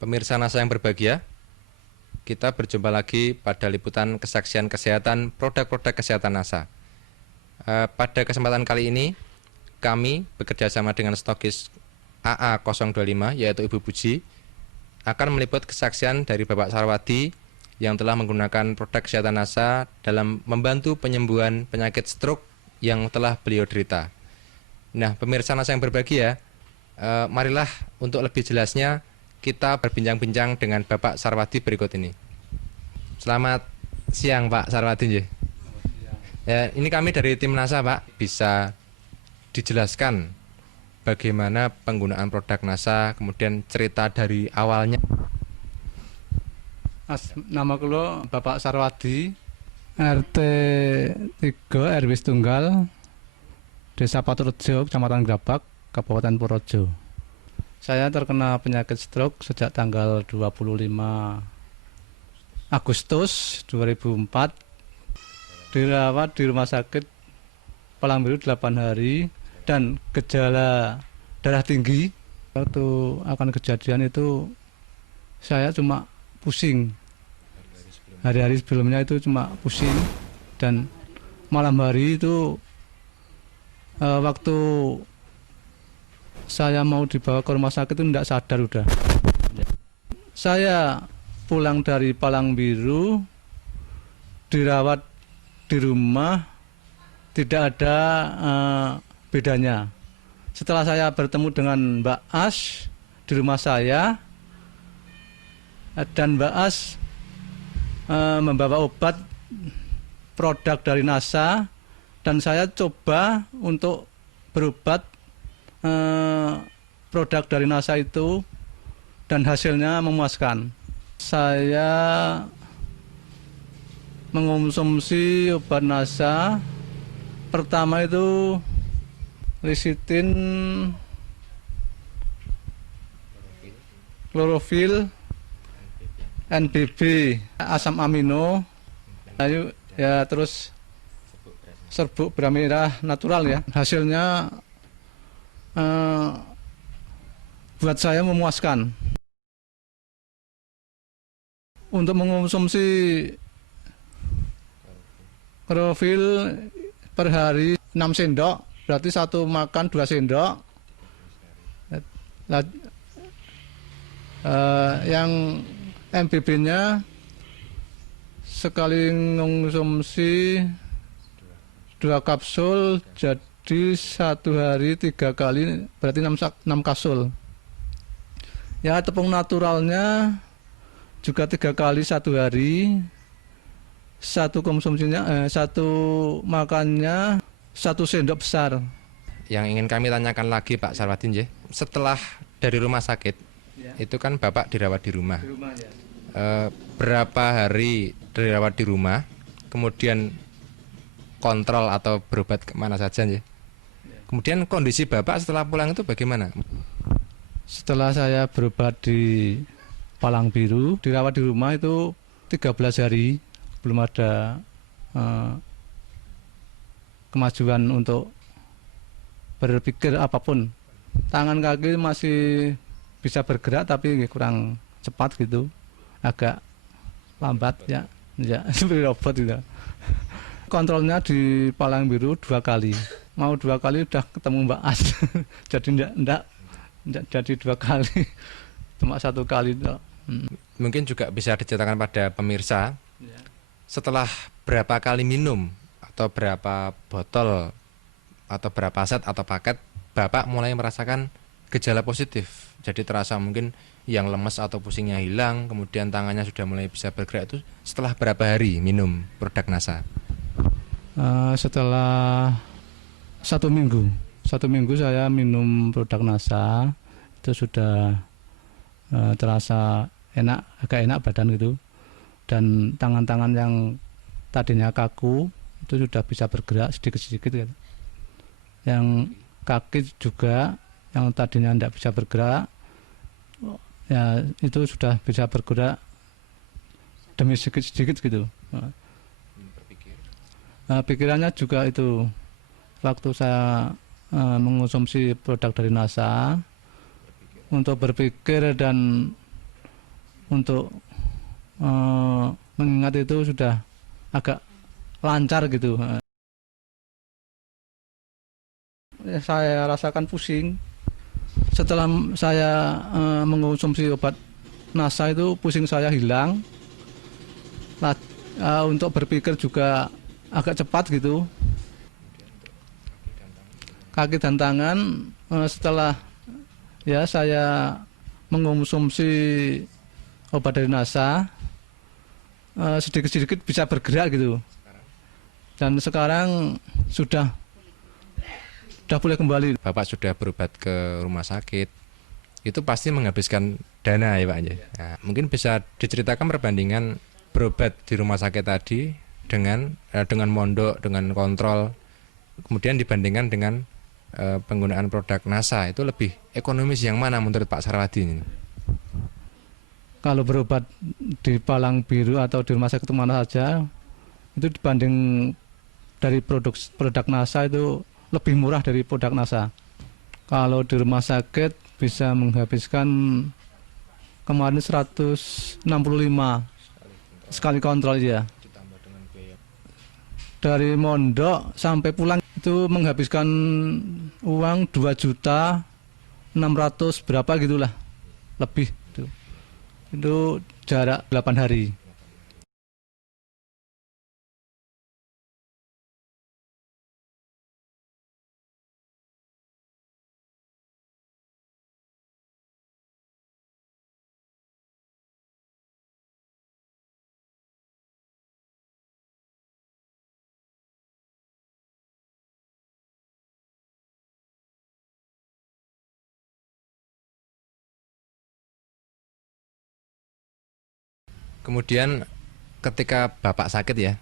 Pemirsa NASA yang berbahagia, kita berjumpa lagi pada liputan kesaksian kesehatan produk-produk kesehatan NASA. Pada kesempatan kali ini, kami bekerja sama dengan stokis AA025, yaitu Ibu Puji, akan meliput kesaksian dari Bapak Sarwadi yang telah menggunakan produk kesehatan NASA dalam membantu penyembuhan penyakit stroke yang telah beliau derita. Nah, pemirsa NASA yang berbahagia, marilah untuk lebih jelasnya kita berbincang-bincang dengan Bapak Sarwadi berikut ini. Selamat siang Pak Sarwadi. Ya, ini kami dari tim NASA Pak, bisa dijelaskan bagaimana penggunaan produk NASA, kemudian cerita dari awalnya. Nama kulo Bapak Sarwadi, RT 3 RW Tunggal, Desa Paturejo, Kecamatan Grabak, Kabupaten Purworejo. Saya terkena penyakit stroke sejak tanggal 25 Agustus 2004. Dirawat di rumah sakit Palang Biru 8 hari dan gejala darah tinggi. Waktu akan kejadian itu saya cuma pusing. Hari-hari sebelumnya itu cuma pusing, dan malam hari itu waktu saya mau dibawa ke rumah sakit itu tidak sadar udah. Saya pulang dari Palang Biru, dirawat di rumah, tidak ada bedanya. Setelah saya bertemu dengan Mbak As di rumah saya, dan Mbak As membawa obat produk dari NASA, dan saya coba untuk berobat produk dari NASA itu, dan hasilnya memuaskan. Saya mengonsumsi obat NASA pertama itu lecitin, klorofil, NBB, asam amino, ya terus serbuk beras merah natural ya. Hasilnya buat saya memuaskan. Untuk mengonsumsi klorofil per hari 6 sendok, berarti satu makan 2 sendok. Yang MBB-nya sekali mengonsumsi 2 kapsul, jadi satu hari 3 kali, berarti 6 kapsul. Ya, tepung naturalnya juga 3 kali satu hari. Satu konsumsinya, satu makannya 1 sendok besar. Yang ingin kami tanyakan lagi Pak Sarwadi, setelah dari rumah sakit, ya, itu kan Bapak dirawat di rumah. Ya. Berapa hari dirawat di rumah, kemudian kontrol atau berobat kemana saja ya? Kemudian kondisi Bapak setelah pulang itu bagaimana? Setelah saya berobat di Palang Biru, dirawat di rumah itu 13 hari, belum ada kemajuan untuk berpikir apapun. Tangan kaki masih bisa bergerak tapi kurang cepat gitu, agak lambat ya seperti robot gitu. Kontrolnya di Palang Biru 2 kali, mau 2 kali udah ketemu Mbak As. Jadi enggak jadi 2 kali, cuma 1 kali. Mungkin juga bisa diceritakan pada pemirsa, setelah berapa kali minum atau berapa botol atau berapa set atau paket Bapak mulai merasakan gejala positif. Jadi terasa mungkin yang lemes atau pusingnya hilang, kemudian tangannya sudah mulai bisa bergerak, itu setelah berapa hari minum produk NASA? Setelah 1 minggu. 1 minggu saya minum produk NASA, itu sudah terasa enak, agak enak badan gitu, dan tangan-tangan yang tadinya kaku itu sudah bisa bergerak sedikit-sedikit gitu. Yang kaki juga yang tadinya tidak bisa bergerak, ya itu sudah bisa bergerak demi sedikit-sedikit gitu. Pikirannya juga itu, waktu saya mengonsumsi produk dari NASA, untuk berpikir dan untuk mengingat itu sudah agak lancar gitu. Saya rasakan pusing setelah saya mengonsumsi obat NASA itu, pusing saya hilang. Untuk berpikir juga agak cepat gitu. Kaki dan tangan setelah ya saya mengonsumsi obat dari NASA, sedikit-sedikit bisa bergerak gitu. Dan sekarang sudah boleh kembali. Bapak sudah berobat ke rumah sakit, itu pasti menghabiskan dana ya Pak ya. Nah, mungkin bisa diceritakan perbandingan berobat di rumah sakit tadi dengan mondok, dengan kontrol, kemudian dibandingkan dengan penggunaan produk NASA, itu lebih ekonomis yang mana menurut Pak Sarwadi ini? Kalau berobat di Palang Biru atau di rumah sakit mana saja, itu dibanding dari produk NASA itu lebih murah dari produk NASA. Kalau di rumah sakit bisa menghabiskan kemarin 165 sekali kontrol ya. Dari mondok sampai pulang itu menghabiskan uang 2.600.000 berapa gitulah, lebih itu. Itu jarak 8 hari. Kemudian ketika Bapak sakit ya,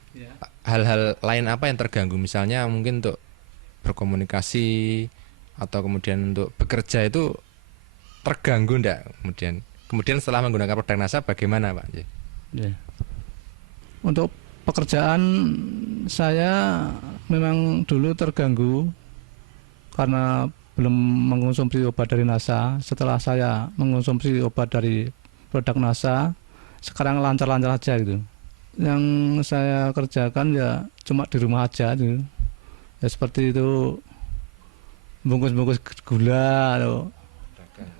hal-hal lain apa yang terganggu? Misalnya mungkin untuk berkomunikasi atau kemudian untuk bekerja itu terganggu enggak? Kemudian setelah menggunakan produk NASA bagaimana Pak? Ya. Untuk pekerjaan saya memang dulu terganggu karena belum mengonsumsi obat dari NASA. Setelah saya mengonsumsi obat dari produk NASA, sekarang lancar-lancar aja gitu. Yang saya kerjakan ya cuma di rumah aja gitu. Ya seperti itu, bungkus-bungkus gula atau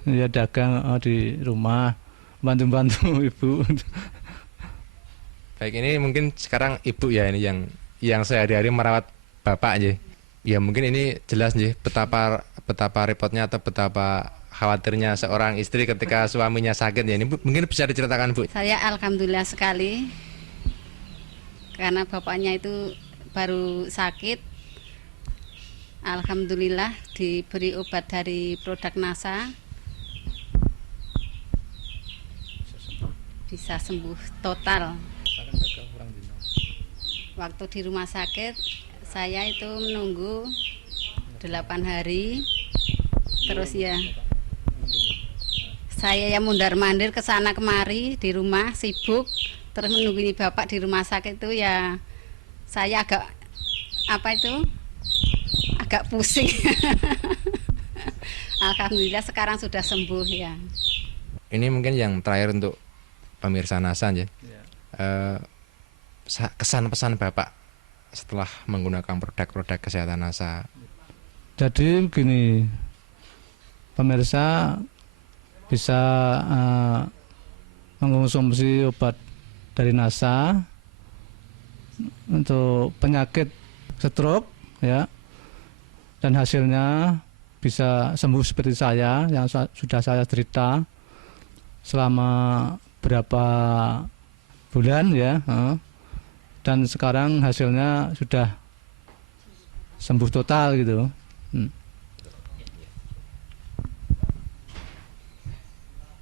ya dagang di rumah, bantu-bantu ibu. Baik, ini mungkin sekarang Ibu ya ini yang sehari-hari merawat Bapak aja. Ya mungkin ini jelas nih betapa repotnya atau betapa khawatirnya seorang istri ketika suaminya sakit ya. Ini mungkin bisa diceritakan Bu. Saya alhamdulillah sekali karena bapaknya itu baru sakit. Alhamdulillah diberi obat dari produk NASA, bisa sembuh total. Waktu di rumah sakit saya itu menunggu 8 hari, terus ya saya yang mundar-mandir ke sana kemari di rumah, sibuk, terus menunggu ini bapak di rumah sakit itu ya saya agak agak pusing. Alhamdulillah sekarang sudah sembuh ya. Ini mungkin yang terakhir untuk pemirsa NASA ya. Kesan pesan Bapak setelah menggunakan produk-produk kesehatan NASA. Jadi begini, pemirsa bisa mengonsumsi obat dari NASA untuk penyakit stroke ya, dan hasilnya bisa sembuh seperti saya yang sudah saya derita selama berapa bulan ya, dan sekarang hasilnya sudah sembuh total gitu.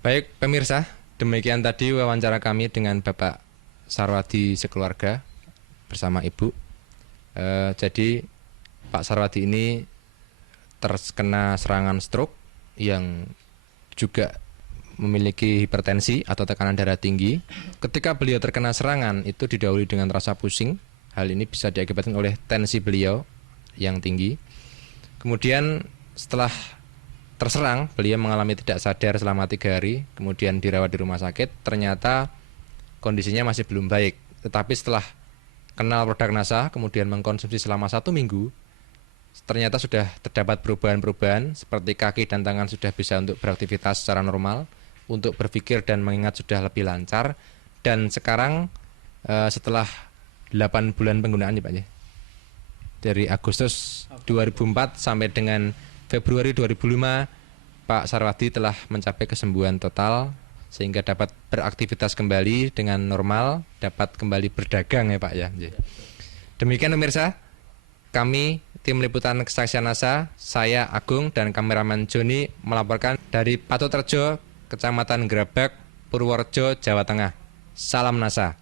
Baik pemirsa, demikian tadi wawancara kami dengan Bapak Sarwadi sekeluarga bersama Ibu. Jadi Pak Sarwadi ini terkena serangan stroke yang juga memiliki hipertensi atau tekanan darah tinggi. Ketika beliau terkena serangan itu didahului dengan rasa pusing. Hal ini bisa diakibatkan oleh tensi beliau yang tinggi. Kemudian setelah terserang, beliau mengalami tidak sadar selama 3 hari, kemudian dirawat di rumah sakit. Ternyata kondisinya masih belum baik. Tetapi setelah kenal produk NASA, kemudian mengkonsumsi selama 1 minggu, ternyata sudah terdapat perubahan-perubahan, seperti kaki dan tangan sudah bisa untuk beraktivitas secara normal, untuk berpikir dan mengingat sudah lebih lancar. Dan sekarang setelah 8 bulan penggunaan ya Pak ya, dari Agustus 2004 sampai dengan Februari 2005, Pak Sarwadi telah mencapai kesembuhan total sehingga dapat beraktivitas kembali dengan normal, dapat kembali berdagang ya Pak ya. Demikian pemirsa, kami tim liputan kesaksian NASA, saya Agung dan kameramen Joni melaporkan dari Paturejo, Kecamatan Grabak, Purworejo, Jawa Tengah. Salam NASA.